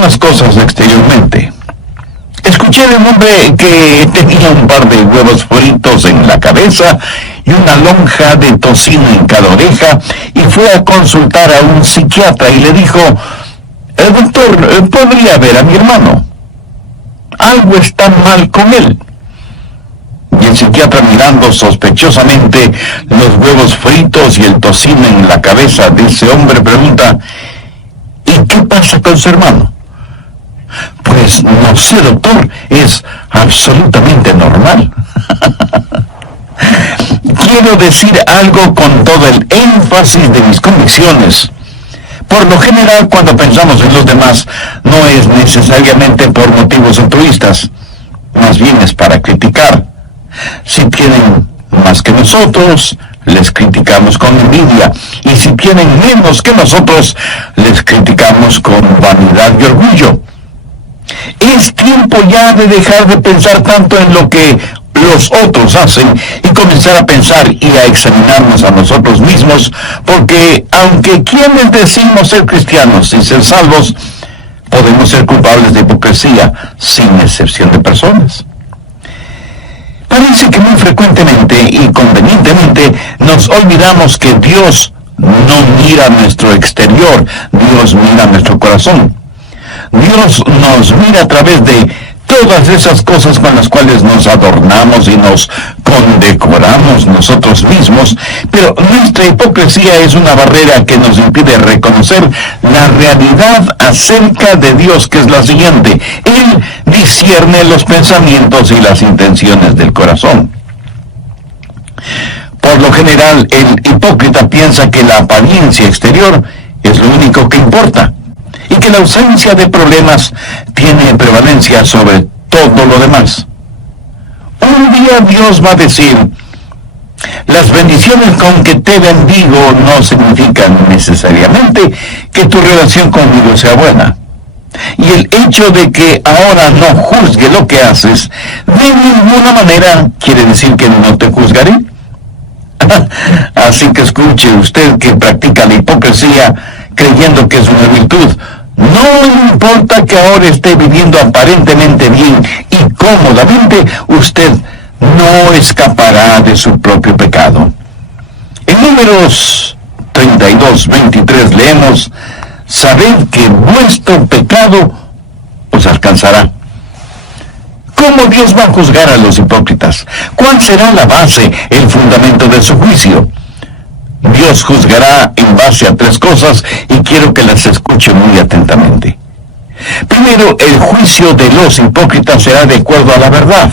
buenas cosas exteriormente. Escuché de un hombre que tenía un par de huevos fritos en la cabeza y una lonja de tocino en cada oreja, y fue a consultar a un psiquiatra y le dijo: doctor, ¿podría ver a mi hermano? Algo está mal con él. Y el psiquiatra, mirando sospechosamente los huevos fritos y el tocino en la cabeza de ese hombre, pregunta: ¿y qué pasa con su hermano? Pues no sé, doctor, es absolutamente normal. Quiero decir algo con todo el énfasis de mis convicciones. Por lo general, cuando pensamos en los demás, no es necesariamente por motivos altruistas, más bien es para criticar. Si tienen más que nosotros, les criticamos con envidia, y si tienen menos que nosotros, les criticamos con vanidad y orgullo. Es tiempo ya de dejar de pensar tanto en lo que los otros hacen y comenzar a pensar y a examinarnos a nosotros mismos, porque aunque quienes decimos ser cristianos y ser salvos, podemos ser culpables de hipocresía, sin excepción de personas. Parece que muy frecuentemente y convenientemente nos olvidamos que Dios no mira nuestro exterior, Dios mira nuestro corazón. Dios nos mira a través de todas esas cosas con las cuales nos adornamos y nos condecoramos nosotros mismos, pero nuestra hipocresía es una barrera que nos impide reconocer la realidad acerca de Dios, que es la siguiente: Él discierne los pensamientos y las intenciones del corazón. Por lo general, el hipócrita piensa que la apariencia exterior es lo único que importa, y que la ausencia de problemas tiene prevalencia sobre todo lo demás. Un día Dios va a decir: las bendiciones con que te bendigo no significan necesariamente que tu relación conmigo sea buena. Y el hecho de que ahora no juzgue lo que haces, de ninguna manera quiere decir que no te juzgaré. Así que escuche, usted que practica la hipocresía creyendo que es una virtud, no importa que ahora esté viviendo aparentemente bien y cómodamente, usted no escapará de su propio pecado. En Números 32:23 leemos: sabed que vuestro pecado os alcanzará. ¿Cómo Dios va a juzgar a los hipócritas? ¿Cuál será la base, el fundamento de su juicio? Dios juzgará en base a tres cosas, y quiero que las escuche muy atentamente. Primero, el juicio de los hipócritas será de acuerdo a la verdad.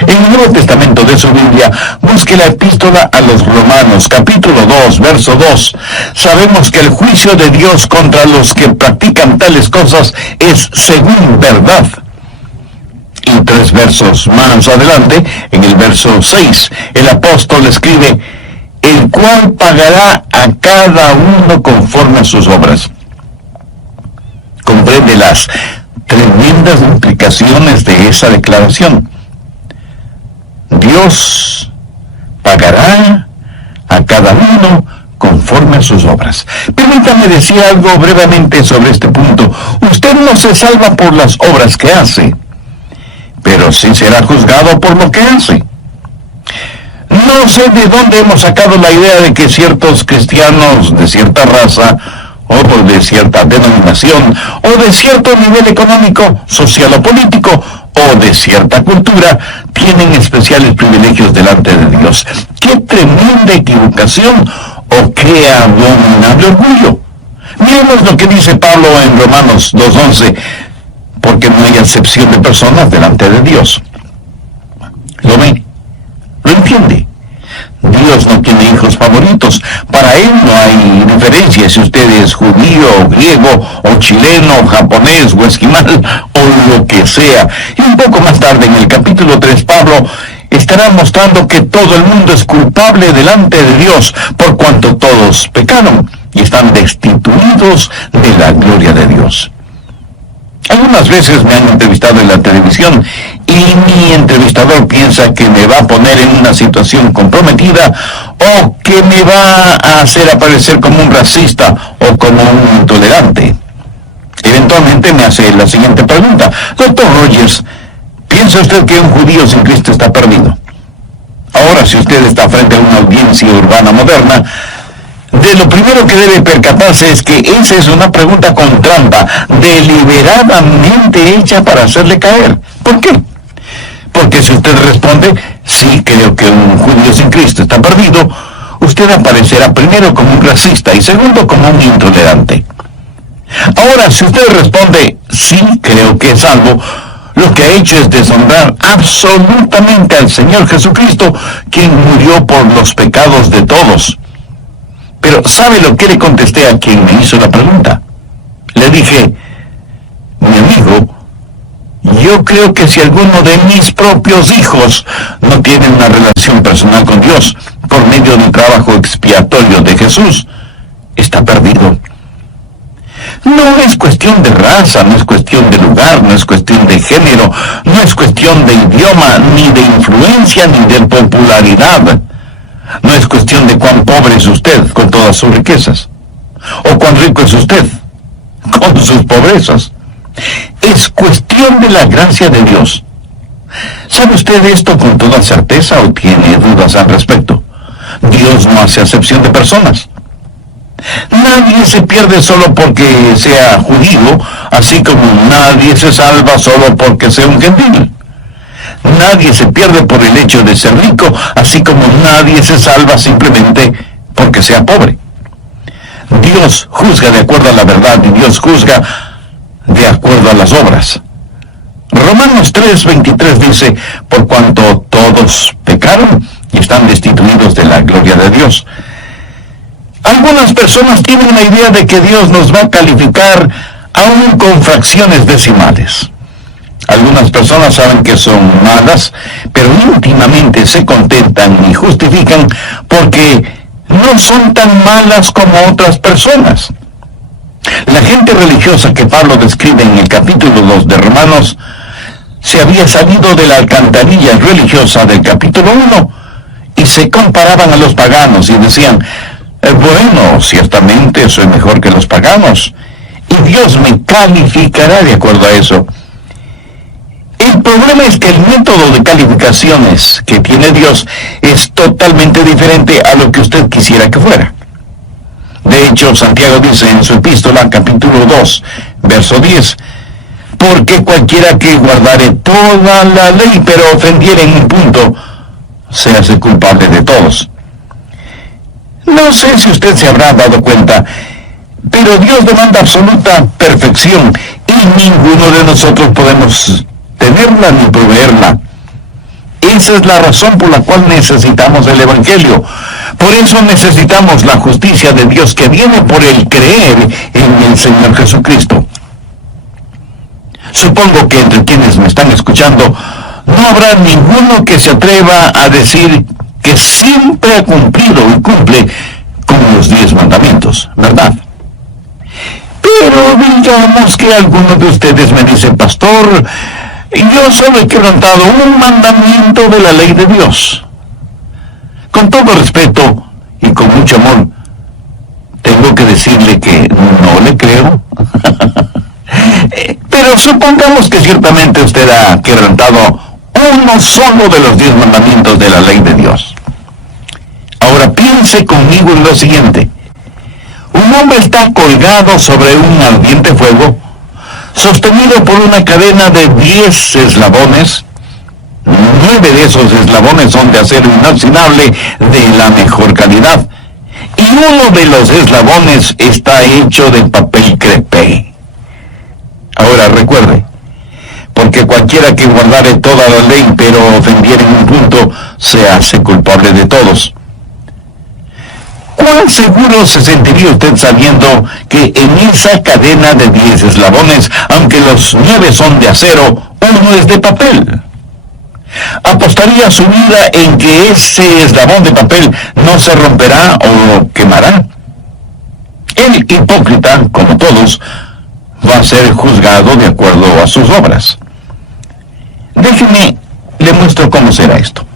En el Nuevo Testamento de su Biblia, busque la epístola a los Romanos, capítulo 2, verso 2. Sabemos que el juicio de Dios contra los que practican tales cosas es según verdad. Y 3 versos más adelante, en el verso 6, el apóstol escribe: el cual pagará a cada uno conforme a sus obras. Comprende las tremendas implicaciones de esa declaración. Dios pagará a cada uno conforme a sus obras. Permítame decir algo brevemente sobre este punto. Usted no se salva por las obras que hace, pero sí será juzgado por lo que hace. No sé de dónde hemos sacado la idea de que ciertos cristianos de cierta raza, o de cierta denominación, o de cierto nivel económico, social o político, o de cierta cultura, tienen especiales privilegios delante de Dios. ¡Qué tremenda equivocación! ¡O qué abominable orgullo! Miremos lo que dice Pablo en Romanos 2:11, porque no hay acepción de personas delante de Dios. ¿Lo ve? ¿Lo entiende? Dios no tiene hijos favoritos. Para Él no hay diferencia si usted es judío, o griego, o chileno, o japonés, o esquimal, o lo que sea. Y un poco más tarde, en el capítulo 3, Pablo estará mostrando que todo el mundo es culpable delante de Dios, por cuanto todos pecaron y están destituidos de la gloria de Dios. Algunas veces me han entrevistado en la televisión y mi entrevistador piensa que me va a poner en una situación comprometida, o que me va a hacer aparecer como un racista o como un intolerante. Eventualmente oyente me hace la siguiente pregunta. Doctor Rogers, ¿piensa usted que un judío sin Cristo está perdido? Ahora, si usted está frente a una audiencia urbana moderna, de lo primero que debe percatarse es que esa es una pregunta con trampa, deliberadamente hecha para hacerle caer. ¿Por qué? Porque si usted responde, sí, creo que un judío sin Cristo está perdido, usted aparecerá primero como un racista y segundo como un intolerante. Ahora, si usted responde, sí, creo que es salvo, lo que ha hecho es deshonrar absolutamente al Señor Jesucristo, quien murió por los pecados de todos. Pero ¿sabe lo que le contesté a quien me hizo la pregunta? Le dije, mi amigo, yo creo que si alguno de mis propios hijos no tiene una relación personal con Dios por medio del trabajo expiatorio de Jesús, está perdido. No es cuestión de raza, no es cuestión de lugar, no es cuestión de género, no es cuestión de idioma, ni de influencia, ni de popularidad. No es cuestión de cuán pobre es usted con todas sus riquezas, o cuán rico es usted con sus pobrezas. Es cuestión de la gracia de Dios. ¿Sabe usted esto con toda certeza o tiene dudas al respecto? Dios no hace acepción de personas. Nadie se pierde solo porque sea judío, así como nadie se salva solo porque sea un gentil. Nadie se pierde por el hecho de ser rico, así como nadie se salva simplemente porque sea pobre. Dios juzga de acuerdo a la verdad y Dios juzga de acuerdo a las obras. Romanos 3:23 dice, por cuanto todos pecaron y están destituidos de la gloria de Dios. Algunas personas tienen la idea de que Dios nos va a calificar aún con fracciones decimales. Algunas personas saben que son malas, pero íntimamente se contentan y justifican porque no son tan malas como otras personas. La gente religiosa que Pablo describe en el capítulo 2 de Romanos se había salido de la alcantarilla religiosa del capítulo 1 y se comparaban a los paganos y decían, bueno, ciertamente soy mejor que los paganos y Dios me calificará de acuerdo a eso. El problema es que el método de calificaciones que tiene Dios es totalmente diferente a lo que usted quisiera que fuera. De hecho, Santiago dice en su epístola, capítulo 2, verso 10, porque cualquiera que guardare toda la ley, pero ofendiere en un punto, se hace culpable de todos. No sé si usted se habrá dado cuenta, pero Dios demanda absoluta perfección y ninguno de nosotros podemos tenerla ni proveerla. Esa es la razón por la cual necesitamos el Evangelio. Por eso necesitamos la justicia de Dios que viene por el creer en el Señor Jesucristo. Supongo que entre quienes me están escuchando no habrá ninguno que se atreva a decir que siempre ha cumplido y cumple con los 10 mandamientos, ¿verdad? Pero digamos que alguno de ustedes me dice, pastor, yo solo he quebrantado un mandamiento de la ley de Dios. Con todo respeto y con mucho amor, tengo que decirle que no le creo. Pero supongamos que ciertamente usted ha quebrantado uno solo de los 10 mandamientos de la ley de Dios. Ahora piense conmigo en lo siguiente. Un hombre está colgado sobre un ardiente fuego, sostenido por una cadena de 10 eslabones. 9 de esos eslabones son de acero inoxidable de la mejor calidad, y uno de los eslabones está hecho de papel crepé. Ahora recuerde, porque cualquiera que guardare toda la ley pero ofendiere en un punto, se hace culpable de todos. ¿Cuán seguro se sentiría usted sabiendo que en esa cadena de 10 eslabones, aunque los 9 son de acero, uno es de papel? ¿Apostaría su vida en que ese eslabón de papel no se romperá o quemará? El hipócrita, como todos, va a ser juzgado de acuerdo a sus obras. Déjeme, le muestro cómo será esto.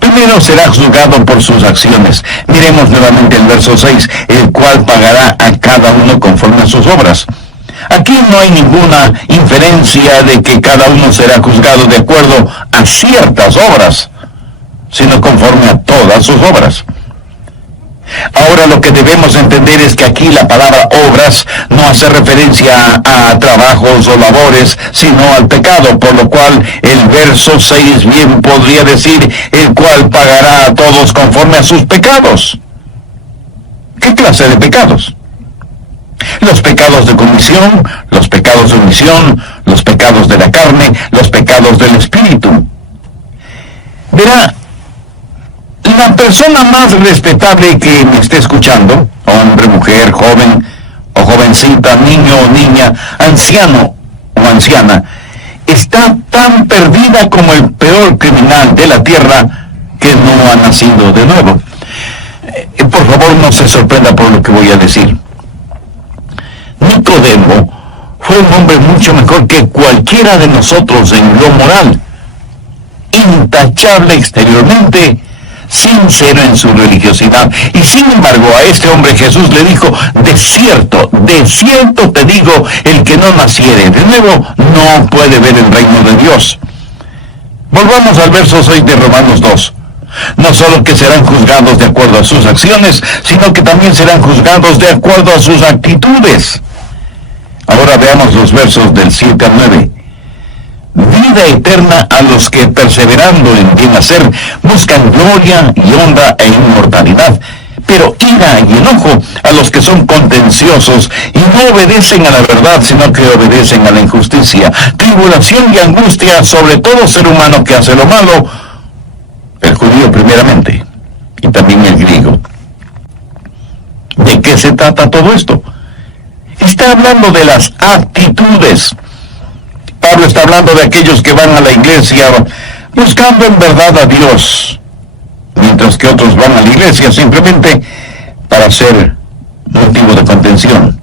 Primero será juzgado por sus acciones. Miremos nuevamente el verso 6, el cual pagará a cada uno conforme a sus obras. Aquí no hay ninguna inferencia de que cada uno será juzgado de acuerdo a ciertas obras, sino conforme a todas sus obras. Ahora lo que debemos entender es que aquí la palabra obras no hace referencia a trabajos o labores, sino al pecado, por lo cual el verso 6 bien podría decir, el cual pagará a todos conforme a sus pecados. ¿Qué clase de pecados? Los pecados de comisión, los pecados de omisión, los pecados de la carne, los pecados del espíritu. Verá, la persona más respetable que me esté escuchando, hombre, mujer, joven o jovencita, niño o niña, anciano o anciana, está tan perdida como el peor criminal de la tierra que no ha nacido de nuevo. Por favor, no se sorprenda por lo que voy a decir. Nicodemo fue un hombre mucho mejor que cualquiera de nosotros en lo moral, intachable exteriormente, sincero en su religiosidad. Y sin embargo a este hombre Jesús le dijo, de cierto te digo, el que no naciere de nuevo no puede ver el reino de Dios. Volvamos al verso 6 de Romanos 2. No solo que serán juzgados de acuerdo a sus acciones, sino que también serán juzgados de acuerdo a sus actitudes. Ahora veamos los versos del 7 al 9. Vida eterna a los que, perseverando en bien hacer, buscan gloria y honra e inmortalidad, pero ira y enojo a los que son contenciosos y no obedecen a la verdad, sino que obedecen a la injusticia, tribulación y angustia sobre todo ser humano que hace lo malo, el judío primeramente, y también el griego. ¿De qué se trata todo esto? Está hablando de las actitudes. Pablo está hablando de aquellos que van a la iglesia buscando en verdad a Dios, mientras que otros van a la iglesia simplemente para ser motivo de contención.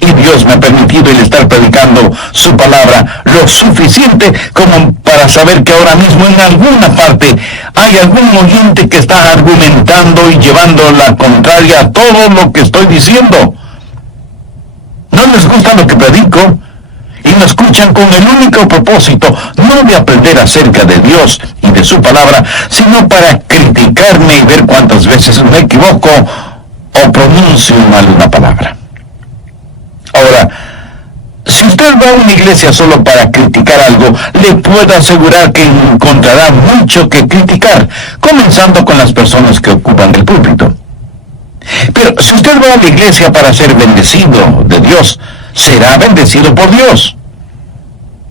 Y Dios me ha permitido el estar predicando su palabra lo suficiente como para saber que ahora mismo en alguna parte hay algún oyente que está argumentando y llevando la contraria a todo lo que estoy diciendo. No les gusta lo que predico y me escuchan con el único propósito no de aprender acerca de Dios y de su palabra, sino para criticarme y ver cuántas veces me equivoco o pronuncio mal una palabra. Ahora, si usted va a una iglesia solo para criticar algo, le puedo asegurar que encontrará mucho que criticar, comenzando con las personas que ocupan el púlpito. Pero si usted va a la iglesia para ser bendecido de Dios, será bendecido por Dios.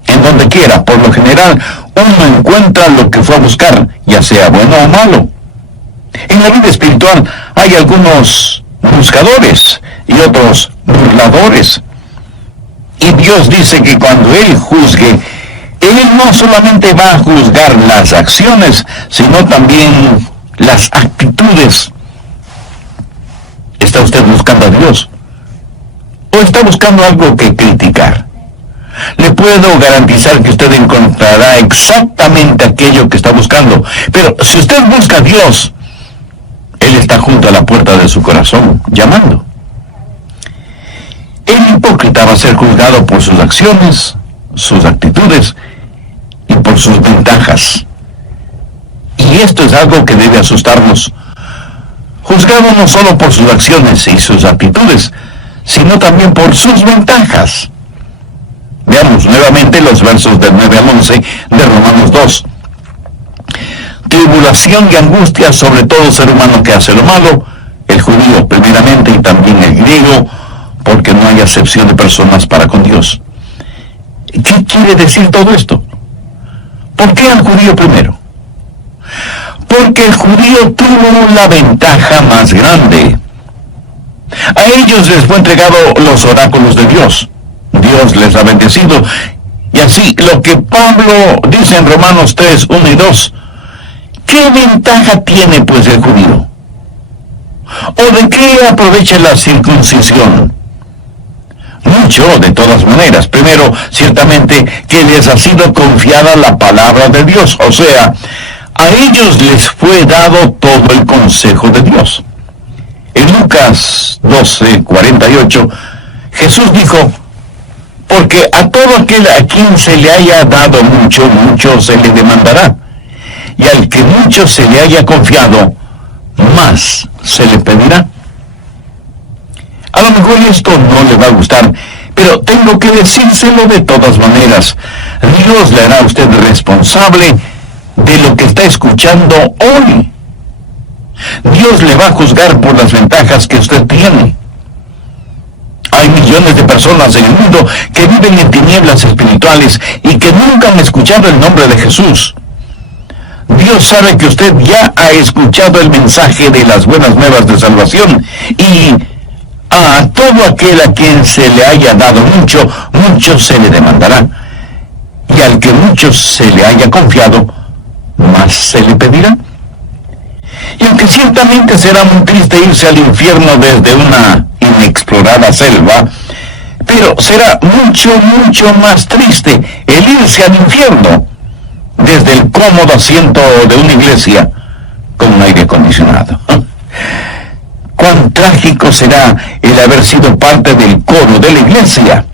En donde quiera, por lo general, uno encuentra lo que fue a buscar, ya sea bueno o malo. En la vida espiritual hay algunos buscadores y otros burladores. Y Dios dice que cuando Él juzgue, Él no solamente va a juzgar las acciones, sino también las actitudes. ¿Está usted buscando a Dios? ¿O está buscando algo que criticar? Le puedo garantizar que usted encontrará exactamente aquello que está buscando. Pero si usted busca a Dios, Él está junto a la puerta de su corazón, llamando. El hipócrita va a ser juzgado por sus acciones, sus actitudes y por sus ventajas. Y esto es algo que debe asustarnos. Juzgado no solo por sus acciones y sus actitudes, sino también por sus ventajas. Veamos nuevamente los versos del 9 al 11 de Romanos 2. Tribulación y angustia sobre todo ser humano que hace lo malo, el judío primeramente y también el griego, porque no hay acepción de personas para con Dios. ¿Qué quiere decir todo esto? ¿Por qué al judío primero? Porque el judío tuvo la ventaja más grande. A ellos les fue entregado los oráculos de Dios. Dios les ha bendecido. Y así, lo que Pablo dice en Romanos 3, 1 y 2, ¿qué ventaja tiene pues el judío? ¿O de qué aprovecha la circuncisión? Mucho, de todas maneras. Primero, ciertamente, que les ha sido confiada la palabra de Dios. O sea, a ellos les fue dado todo el consejo de Dios. En Lucas 12, 48, Jesús dijo, porque a todo aquel a quien se le haya dado mucho, mucho se le demandará, y al que mucho se le haya confiado, más se le pedirá. A lo mejor esto no le va a gustar, pero tengo que decírselo de todas maneras. Dios le hará a usted responsable de lo que está escuchando hoy. Dios le va a juzgar por las ventajas que usted tiene. Hay millones de personas en el mundo que viven en tinieblas espirituales y que nunca han escuchado el nombre de Jesús. Dios sabe que usted ya ha escuchado el mensaje de las buenas nuevas de salvación, y a todo aquel a quien se le haya dado mucho, mucho se le demandará, y al que mucho se le haya confiado, más se le pedirá. Y aunque ciertamente será muy triste irse al infierno desde una inexplorada selva, pero será mucho, mucho más triste el irse al infierno desde el cómodo asiento de una iglesia con un aire acondicionado. Cuán trágico será el haber sido parte del coro de la iglesia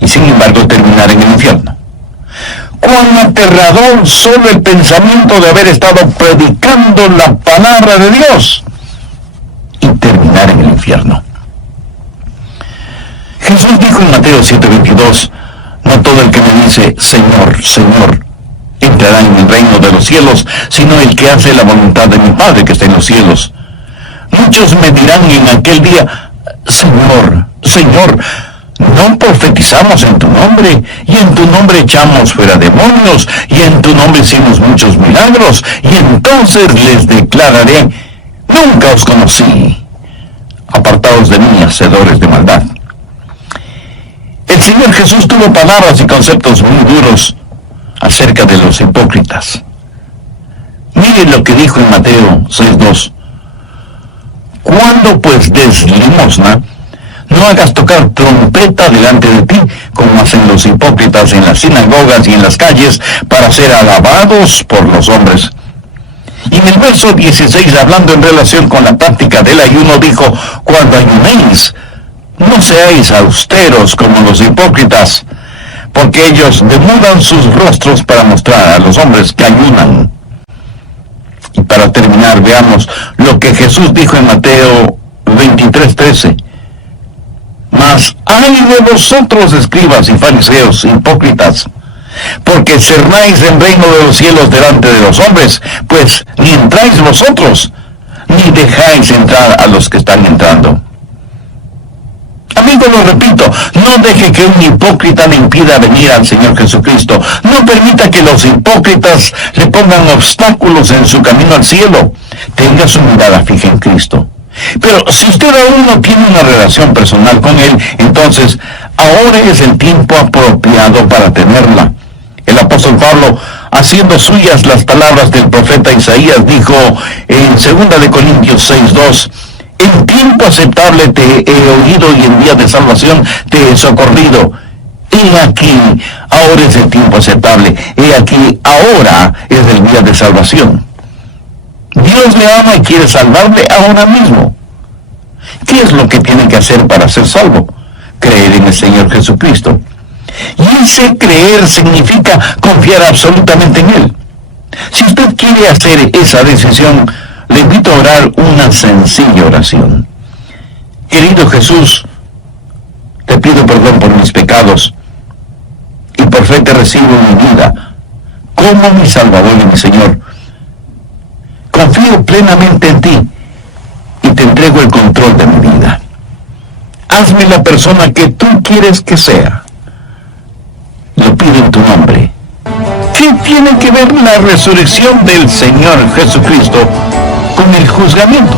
y sin embargo terminar en el infierno. Cuán aterrador solo el pensamiento de haber estado predicando la palabra de Dios y terminar en el infierno. Jesús dijo en Mateo 7:22, no todo el que me dice, Señor, Señor, entrará en el reino de los cielos, sino el que hace la voluntad de mi Padre que está en los cielos. Muchos me dirán en aquel día, Señor, Señor, ¿no profetizamos en tu nombre? Y en tu nombre echamos fuera demonios, y en tu nombre hicimos muchos milagros. Y entonces les declararé, nunca os conocí. Apartaos de mí, hacedores de maldad. El Señor Jesús tuvo palabras y conceptos muy duros acerca de los hipócritas. Miren lo que dijo en Mateo 6:2. Cuando pues des limosna, no hagas tocar trompeta delante de ti, como hacen los hipócritas en las sinagogas y en las calles, para ser alabados por los hombres. Y en el verso 16, hablando en relación con la práctica del ayuno, dijo, cuando ayunéis, no seáis austeros como los hipócritas, porque ellos demudan sus rostros para mostrar a los hombres que ayunan. Y para terminar, veamos lo que Jesús dijo en Mateo 23:13. Mas ay de vosotros, escribas y fariseos, hipócritas, porque cerráis el reino de los cielos delante de los hombres, pues ni entráis vosotros, ni dejáis entrar a los que están entrando. Amigo, lo repito, no deje que un hipócrita le impida venir al Señor Jesucristo. No permita que los hipócritas le pongan obstáculos en su camino al cielo. Tenga su mirada fija en Cristo. Pero si usted aún no tiene una relación personal con Él, entonces ahora es el tiempo apropiado para tenerla. El apóstol Pablo, haciendo suyas las palabras del profeta Isaías, dijo en 2 de Corintios 6:2, en tiempo aceptable te he oído y en día de salvación te he socorrido. He aquí, ahora es el tiempo aceptable. He aquí, ahora es el día de salvación. Dios le ama y quiere salvarle ahora mismo. ¿Qué es lo que tiene que hacer para ser salvo? Creer en el Señor Jesucristo. Y ese creer significa confiar absolutamente en Él. Si usted quiere hacer esa decisión, le invito a orar una sencilla oración. Querido Jesús, te pido perdón por mis pecados y por fe te recibo en mi vida como mi Salvador y mi Señor. Confío plenamente en ti y te entrego el control de mi vida. Hazme la persona que tú quieres que sea. Lo pido en tu nombre. ¿Qué tiene que ver la resurrección del Señor Jesucristo con el juzgamiento?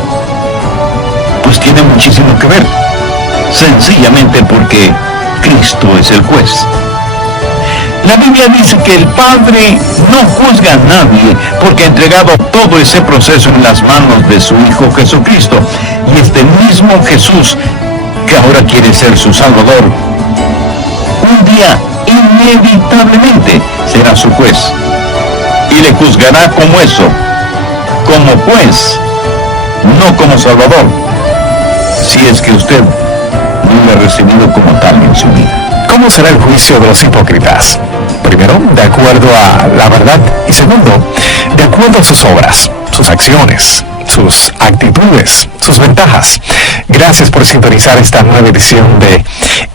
Pues tiene muchísimo que ver, sencillamente porque Cristo es el juez. La Biblia dice que el Padre no juzga a nadie porque ha entregado todo ese proceso en las manos de su Hijo Jesucristo. Y este mismo Jesús, que ahora quiere ser su Salvador, un día inevitablemente será su juez y le juzgará como eso, como juez, no como Salvador, si es que usted no haya recibido como tal en su vida. ¿Cómo será el juicio de los hipócritas? Primero, de acuerdo a la verdad, y segundo, de acuerdo a sus obras, sus acciones, sus actitudes, sus ventajas. Gracias por sintonizar esta nueva edición de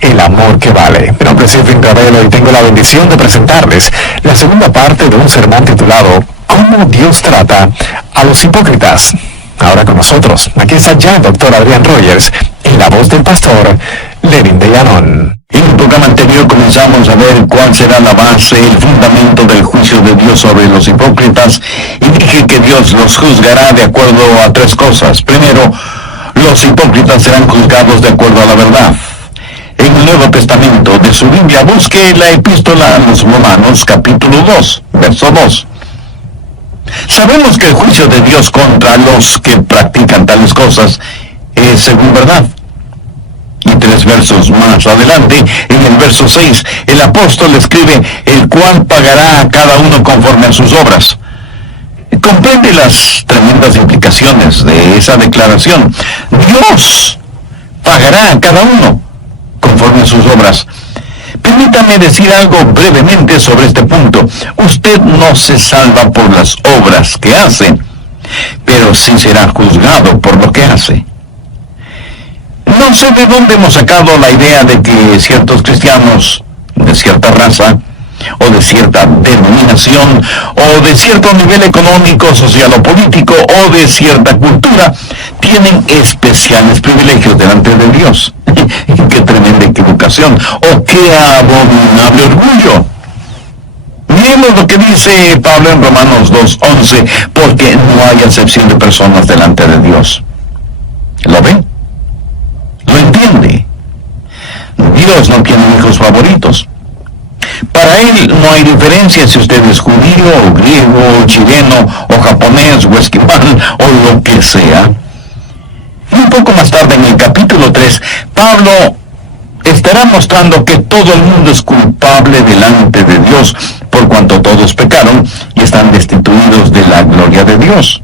El Amor que Vale. Mi nombre es Edwin Ravelo y tengo la bendición de presentarles la segunda parte de un sermón titulado ¿Cómo Dios trata a los hipócritas? Ahora con nosotros, aquí está ya el doctor Adrián Rogers y la voz del pastor Levin de Llanón. En el programa anterior comenzamos a ver cuál será la base, el fundamento del juicio de Dios sobre los hipócritas, y dije que Dios los juzgará de acuerdo a tres cosas. Primero, los hipócritas serán juzgados de acuerdo a la verdad. En el Nuevo Testamento de su Biblia, busque la epístola a los Romanos, capítulo 2, verso 2. Sabemos que el juicio de Dios contra los que practican tales cosas es según verdad. Y 3 versos más adelante, en el verso 6, el apóstol escribe, el cual pagará a cada uno conforme a sus obras. Comprende las tremendas implicaciones de esa declaración. Dios pagará a cada uno conforme a sus obras. Permítame decir algo brevemente sobre este punto. Usted no se salva por las obras que hace, pero sí será juzgado por lo que hace. No sé de dónde hemos sacado la idea de que ciertos cristianos de cierta raza, o de cierta denominación, o de cierto nivel económico, social o político, o de cierta cultura, tienen especiales privilegios delante de Dios. ¡Qué tremenda equivocación! ¡Oh, qué abominable orgullo! Miremos lo que dice Pablo en Romanos 2:11, porque no hay acepción de personas delante de Dios. ¿Lo ve? ¿Lo entiende? Dios no tiene hijos favoritos. Para Él no hay diferencia si usted es judío, o griego, o chileno, o japonés, o esquimal, o lo que sea. Y un poco más tarde, en el capítulo 3, Pablo estará mostrando que todo el mundo es culpable delante de Dios, por cuanto todos pecaron y están destituidos de la gloria de Dios.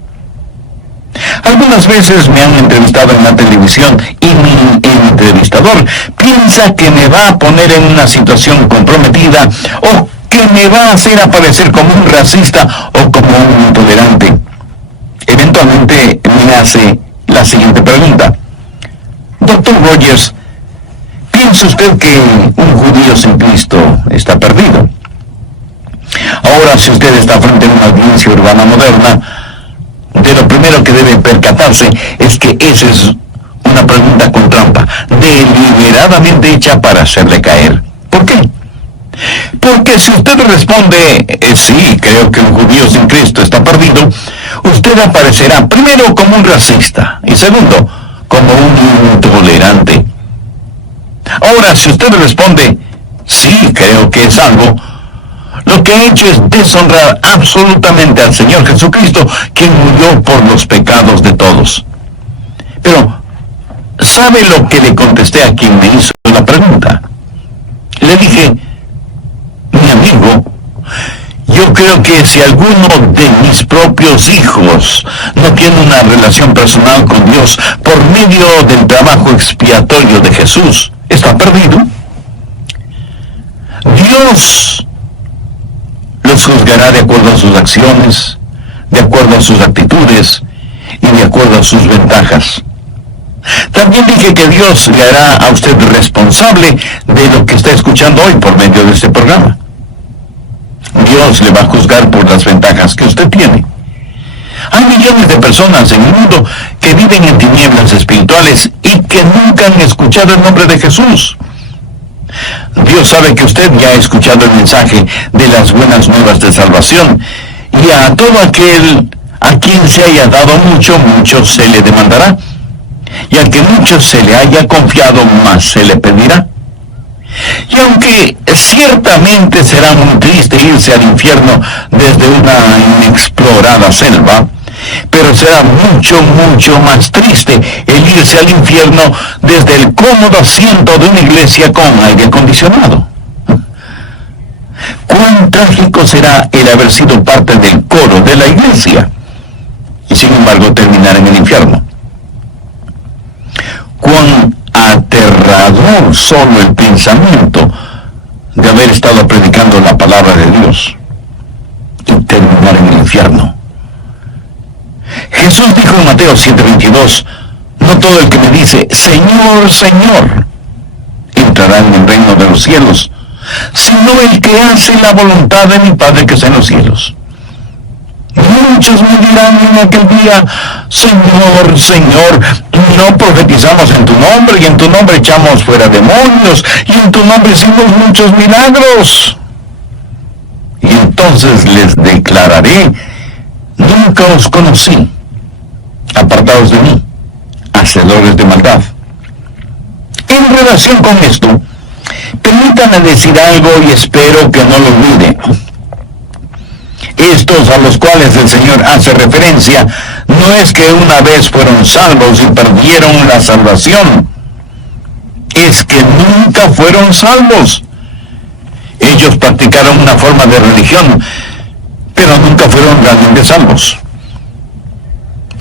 Algunas veces me han entrevistado en la televisión y mi entrevistador piensa que me va a poner en una situación comprometida o que me va a hacer aparecer como un racista o como un intolerante. Eventualmente me hace la siguiente pregunta. Doctor Rogers, ¿piensa usted que un judío sin Cristo está perdido? Ahora, si usted está frente a una audiencia urbana moderna, de lo primero que debe percatarse es que esa es una pregunta con trampa, deliberadamente hecha para hacerle caer. ¿Por qué? Porque si usted responde, sí, creo que un judío sin Cristo está perdido, usted aparecerá primero como un racista y segundo, como un intolerante. Ahora, si usted responde, sí, creo que es salvo, lo que ha hecho es deshonrar absolutamente al Señor Jesucristo, quien murió por los pecados de todos. Pero, ¿sabe lo que le contesté a quien me hizo la pregunta? Le dije, mi amigo, yo creo que si alguno de mis propios hijos no tiene una relación personal con Dios por medio del trabajo expiatorio de Jesús, está perdido. Dios los juzgará de acuerdo a sus acciones, de acuerdo a sus actitudes y de acuerdo a sus ventajas. También dije que Dios le hará a usted responsable de lo que está escuchando hoy por medio de este programa. Dios le va a juzgar por las ventajas que usted tiene. Hay millones de personas en el mundo que viven en tinieblas espirituales y que nunca han escuchado el nombre de Jesús. Dios sabe que usted ya ha escuchado el mensaje de las buenas nuevas de salvación, y a todo aquel a quien se haya dado mucho, mucho se le demandará, y al que mucho se le haya confiado, más se le pedirá. Y aunque ciertamente será muy triste irse al infierno desde una inexplorada selva, pero será mucho, mucho más triste el irse al infierno desde el cómodo asiento de una iglesia con aire acondicionado. Cuán trágico será el haber sido parte del coro de la iglesia y sin embargo terminar en el infierno. Cuán aterrador peor solo el pensamiento de haber estado predicando la palabra de Dios y terminar en el infierno. Jesús dijo en Mateo 7:22, no todo el que me dice, Señor, Señor, entrará en el reino de los cielos, sino el que hace la voluntad de mi Padre que está en los cielos. Muchos me dirán en aquel día, Señor, Señor, no profetizamos en tu nombre, y en tu nombre echamos fuera demonios, y en tu nombre hicimos muchos milagros. Y entonces les declararé, nunca os conocí, apartados de mí, hacedores de maldad. En relación con esto, permítanme decir algo y espero que no lo olviden. Estos a los cuales el Señor hace referencia, no es que una vez fueron salvos y perdieron la salvación, es que nunca fueron salvos. Ellos practicaron una forma de religión, pero nunca fueron realmente salvos.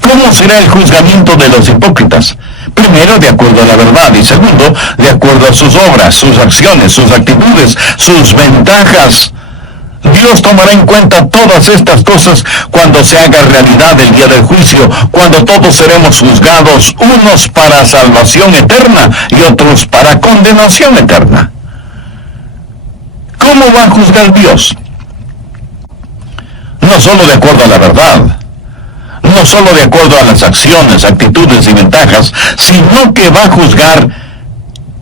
¿Cómo será el juzgamiento de los hipócritas? Primero, de acuerdo a la verdad, y segundo, de acuerdo a sus obras, sus acciones, sus actitudes, sus ventajas. Dios tomará en cuenta todas estas cosas cuando se haga realidad el día del juicio, cuando todos seremos juzgados, unos para salvación eterna y otros para condenación eterna. ¿Cómo va a juzgar Dios? No solo de acuerdo a la verdad, no solo de acuerdo a las acciones, actitudes y ventajas, sino que va a juzgar,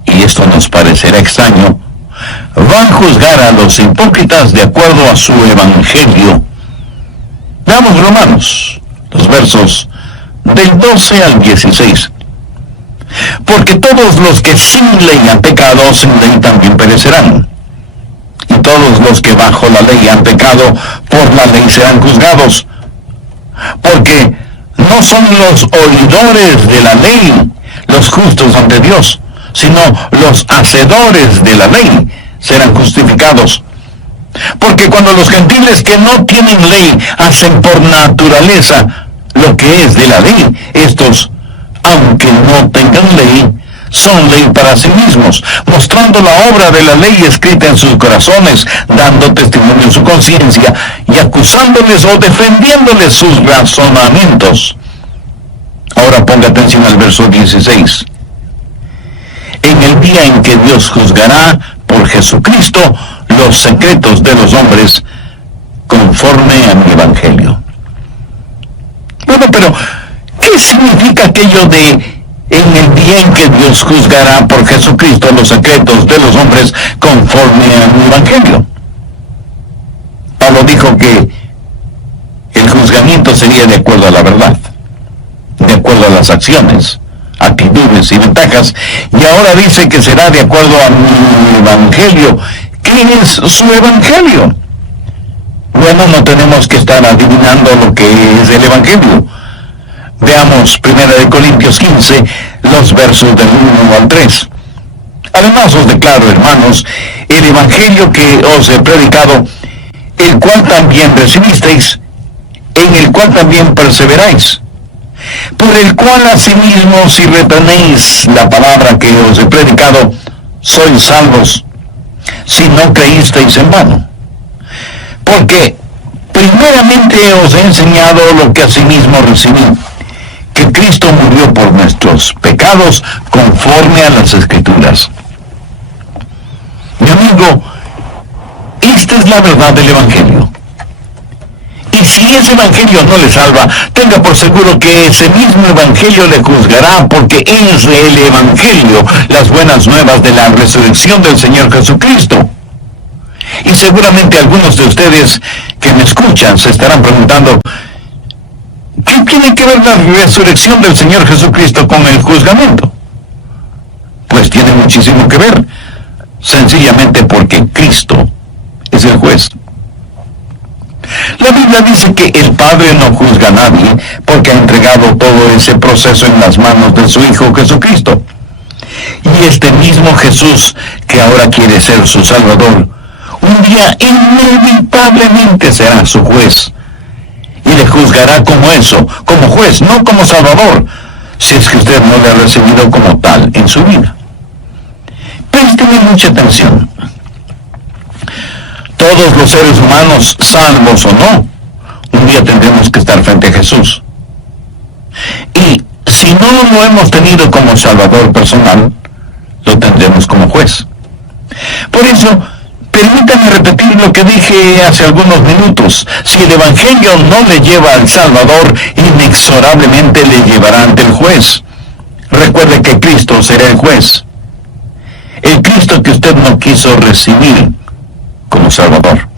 y esto nos parecerá extraño, va a juzgar a los hipócritas de acuerdo a su evangelio. Veamos Romanos, los versos del 12 al 16. Porque todos los que sin ley han pecado, sin ley también perecerán. Y todos los que bajo la ley han pecado, por la ley serán juzgados. Porque no son los oidores de la ley los justos ante Dios, sino los hacedores de la ley serán justificados. Porque cuando los gentiles que no tienen ley hacen por naturaleza lo que es de la ley, estos, aunque no tengan ley, son ley para sí mismos, mostrando la obra de la ley escrita en sus corazones, dando testimonio en su conciencia y acusándoles o defendiéndoles sus razonamientos. Ahora ponga atención al verso 16. En el día en que Dios juzgará por Jesucristo los secretos de los hombres conforme a mi evangelio. Bueno, pero ¿qué significa aquello de en el día en que Dios juzgará por Jesucristo los secretos de los hombres conforme a mi evangelio? Pablo dijo que el juzgamiento sería de acuerdo a la verdad, de acuerdo a las acciones, actitudes y ventajas, y ahora dice que será de acuerdo a mi evangelio. ¿Qué es su evangelio? Bueno, no tenemos que estar adivinando lo que es el evangelio. Veamos 1 Corintios 15, los versos del 1 al 3. Además os declaro, hermanos, el evangelio que os he predicado, el cual también recibisteis, en el cual también perseveráis, por el cual asimismo si retenéis la palabra que os he predicado, sois salvos, si no creísteis en vano. Porque primeramente os he enseñado lo que asimismo recibí, que Cristo murió por nuestros pecados conforme a las Escrituras. Mi amigo, esta es la verdad del Evangelio. Y si ese Evangelio no le salva, tenga por seguro que ese mismo Evangelio le juzgará, porque es el Evangelio las buenas nuevas de la resurrección del Señor Jesucristo. Y seguramente algunos de ustedes que me escuchan se estarán preguntando, ¿qué tiene que ver la resurrección del Señor Jesucristo con el juzgamiento? Pues tiene muchísimo que ver, sencillamente porque Cristo es el juez. La Biblia dice que el Padre no juzga a nadie porque ha entregado todo ese proceso en las manos de su Hijo Jesucristo. Y este mismo Jesús, que ahora quiere ser su Salvador, un día inevitablemente será su juez. Y le juzgará como eso, como juez, no como Salvador, si es que usted no le ha recibido como tal en su vida. Présteme mucha atención. Todos los seres humanos, salvos o no, un día tendremos que estar frente a Jesús. Y si no lo hemos tenido como Salvador personal, lo tendremos como juez. Por eso, permítame repetir lo que dije hace algunos minutos. Si el Evangelio no le lleva al Salvador, inexorablemente le llevará ante el juez. Recuerde que Cristo será el juez. El Cristo que usted no quiso recibir como Salvador.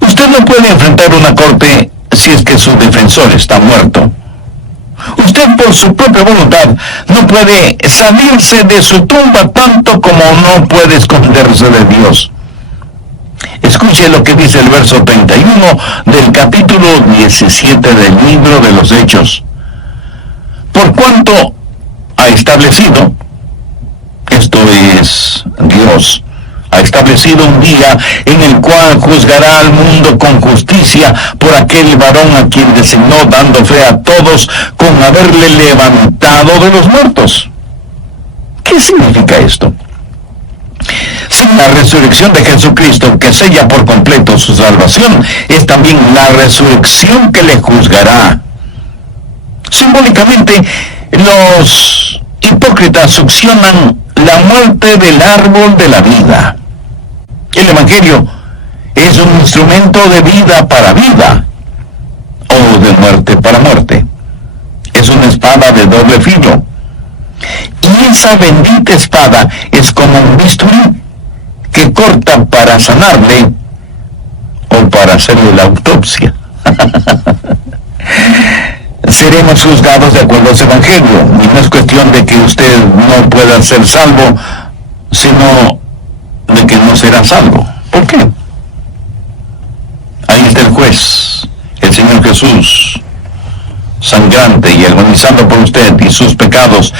Usted no puede enfrentar una corte si es que su defensor está muerto. Usted por su propia voluntad no puede salirse de su tumba tanto como no puede esconderse de Dios. Escuche lo que dice el verso 31 del capítulo 17 del libro de los Hechos. Por cuanto ha establecido, esto es Dios, ha establecido un día en el cual juzgará al mundo con justicia por aquel varón a quien designó, dando fe a todos con haberle levantado de los muertos. ¿Qué significa esto? Sin la resurrección de Jesucristo, que sella por completo su salvación, es también la resurrección que le juzgará. Simbólicamente, los hipócritas succionan la muerte del árbol de la vida. El Evangelio es un instrumento de vida para vida, o de muerte para muerte. Es una espada de doble filo. Y esa bendita espada es como un bisturí que corta para sanarle o para hacerle la autopsia. Seremos juzgados de acuerdo a ese Evangelio, y no es cuestión de que usted no pueda ser salvo, sino de que no será salvo. ¿Por qué? Ahí está el juez, el Señor Jesús, sangrante y agonizando por usted y sus pecados,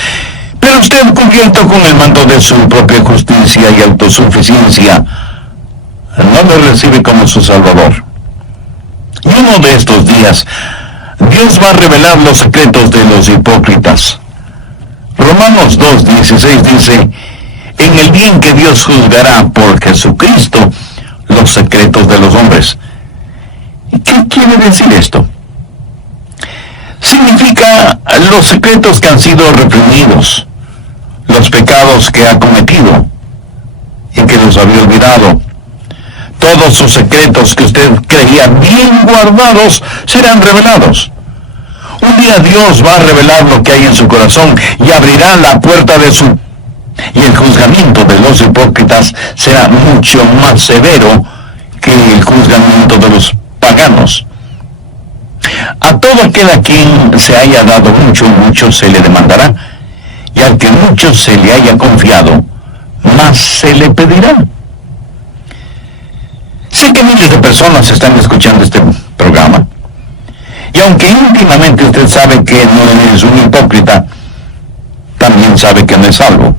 pero usted, cubierto con el manto de su propia justicia y autosuficiencia, no lo recibe como su Salvador. Y uno de estos días, Dios va a revelar los secretos de los hipócritas. Romanos 2:16 dice: en el día en que Dios juzgará por Jesucristo los secretos de los hombres. ¿Qué quiere decir esto? Significa los secretos que han sido reprimidos, los pecados que ha cometido y que los había olvidado. Todos sus secretos que usted creía bien guardados serán revelados. Un día Dios va a revelar lo que hay en su corazón y abrirá la puerta de su... Y el juzgamiento de los hipócritas será mucho más severo que el juzgamiento de los paganos. A todo aquel a quien se haya dado mucho, mucho se le demandará, y al que mucho se le haya confiado, más se le pedirá. Sé que miles de personas están escuchando este programa, y aunque íntimamente usted sabe que no es un hipócrita, también sabe que no es salvo.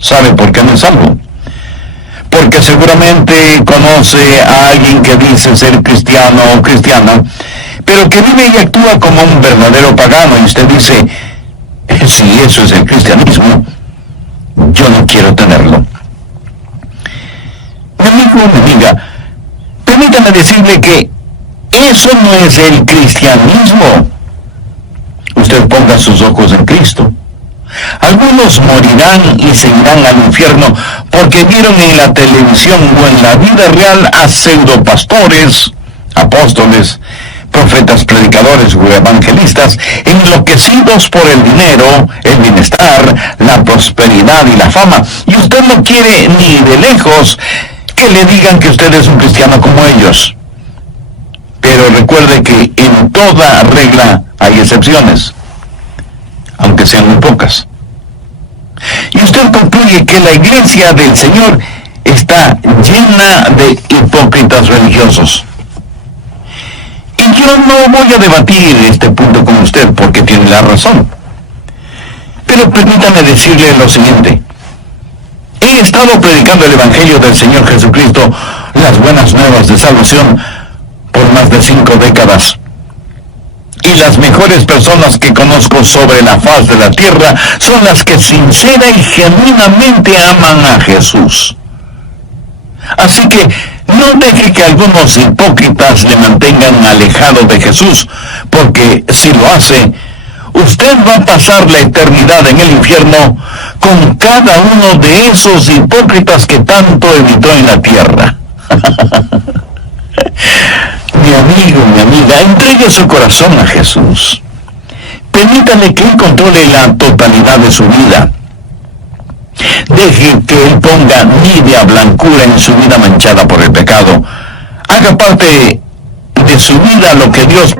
¿Sabe por qué no es salvo? Porque seguramente conoce a alguien que dice ser cristiano o cristiana, pero que vive y actúa como un verdadero pagano, y usted dice: si eso es el cristianismo, yo no quiero tenerlo. Mi amigo, mi amiga, permítame decirle que eso no es el cristianismo. Usted ponga sus ojos en Cristo. Algunos morirán y se irán al infierno porque vieron en la televisión o en la vida real a pseudopastores, apóstoles, profetas, predicadores o evangelistas enloquecidos por el dinero, el bienestar, la prosperidad y la fama, y usted no quiere ni de lejos que le digan que usted es un cristiano como ellos. Pero recuerde que en toda regla hay excepciones, aunque sean muy pocas. Y usted concluye que la iglesia del Señor está llena de hipócritas religiosos. Y yo no voy a debatir este punto con usted porque tiene la razón. Pero permítame decirle lo siguiente. He estado predicando el Evangelio del Señor Jesucristo, las buenas nuevas de salvación, por más de 5 décadas. Y las mejores personas que conozco sobre la faz de la tierra son las que sincera y genuinamente aman a Jesús. Así que no deje que algunos hipócritas le mantengan alejado de Jesús, porque si lo hace, usted va a pasar la eternidad en el infierno con cada uno de esos hipócritas que tanto evitó en la tierra. Mi amigo, mi amiga, entregue su corazón a Jesús. Permítale que Él controle la totalidad de su vida. Deje que Él ponga nívea blancura en su vida manchada por el pecado. Haga parte de su vida lo que Dios...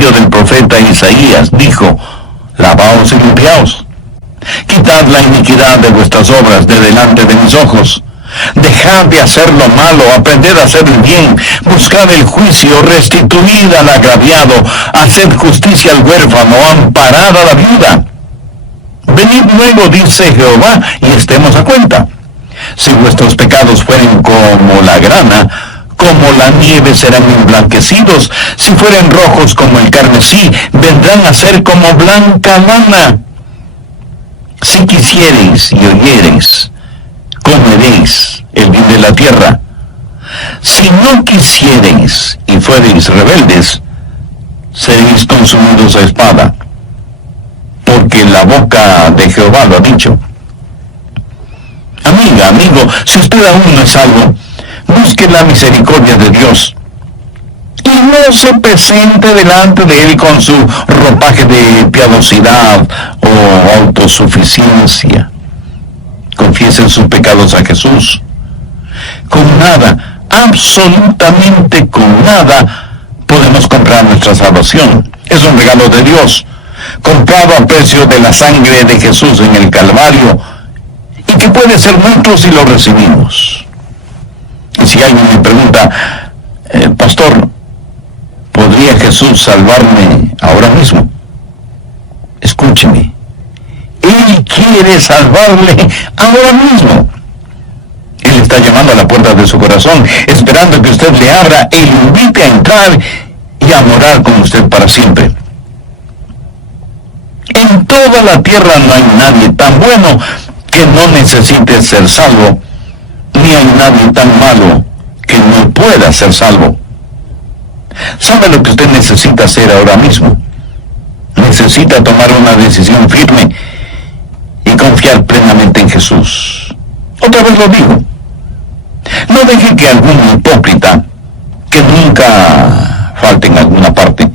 Del profeta Isaías dijo: lavaos y limpiaos, quitad la iniquidad de vuestras obras de delante de mis ojos, dejad de hacer lo malo, aprended a hacer el bien, buscad el juicio, restituid al agraviado, haced justicia al huérfano, amparad a la viuda. Venid luego, dice Jehová, y estemos a cuenta. Si vuestros pecados fueren como la grana, como la nieve serán emblanquecidos. Si fueren rojos como el carmesí, vendrán a ser como blanca lana. Si quisiereis y oyereis, comeréis el bien de la tierra. Si no quisiereis y fuereis rebeldes, seréis consumidos a espada, porque la boca de Jehová lo ha dicho. Amiga, amigo, si usted aún no es salvo, busque la misericordia de Dios y no se presente delante de Él con su ropaje de piadosidad o autosuficiencia. Confiesen sus pecados a Jesús. Con nada, absolutamente con nada, podemos comprar nuestra salvación. Es un regalo de Dios, comprado a precio de la sangre de Jesús en el Calvario, y que puede ser nuestro si lo recibimos. Y si alguien me pregunta, pastor, ¿podría Jesús salvarme ahora mismo? Escúcheme, Él quiere salvarle ahora mismo. Él está llamando a la puerta de su corazón, esperando que usted le abra e le invite a entrar y a morar con usted para siempre. En toda la tierra no hay nadie tan bueno que no necesite ser salvo, ni hay nadie tan malo que no pueda ser salvo. ¿Sabe lo que usted necesita hacer ahora mismo? Necesita tomar una decisión firme y confiar plenamente en Jesús. Otra vez lo digo. No deje que algún hipócrita, que nunca falte en alguna parte,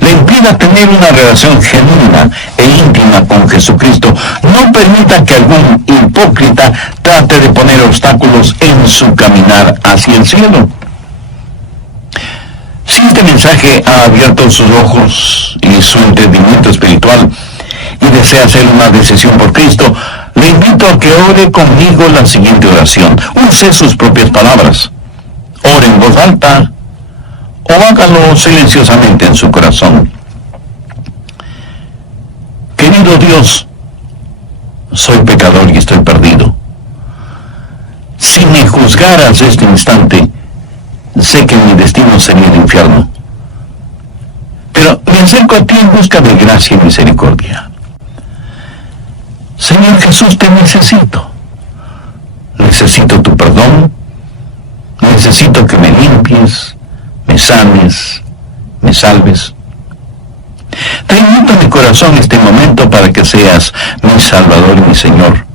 le impida tener una relación genuina e íntima con Jesucristo. No permita que algún hipócrita trate de poner obstáculos en su caminar hacia el cielo. Si este mensaje ha abierto sus ojos y su entendimiento espiritual y desea hacer una decisión por Cristo, le invito a que ore conmigo la siguiente oración. Use sus propias palabras. Ore en voz alta o hágalo silenciosamente en su corazón. Querido Dios, soy pecador y estoy perdido. Si me juzgaras este instante, sé que mi destino sería el infierno. Pero me acerco a ti en busca de gracia y misericordia. Señor Jesús, te necesito. Necesito tu perdón. Necesito que me limpies, me sanes, me salves. Te invito a mi corazón este momento para que seas mi Salvador y mi Señor.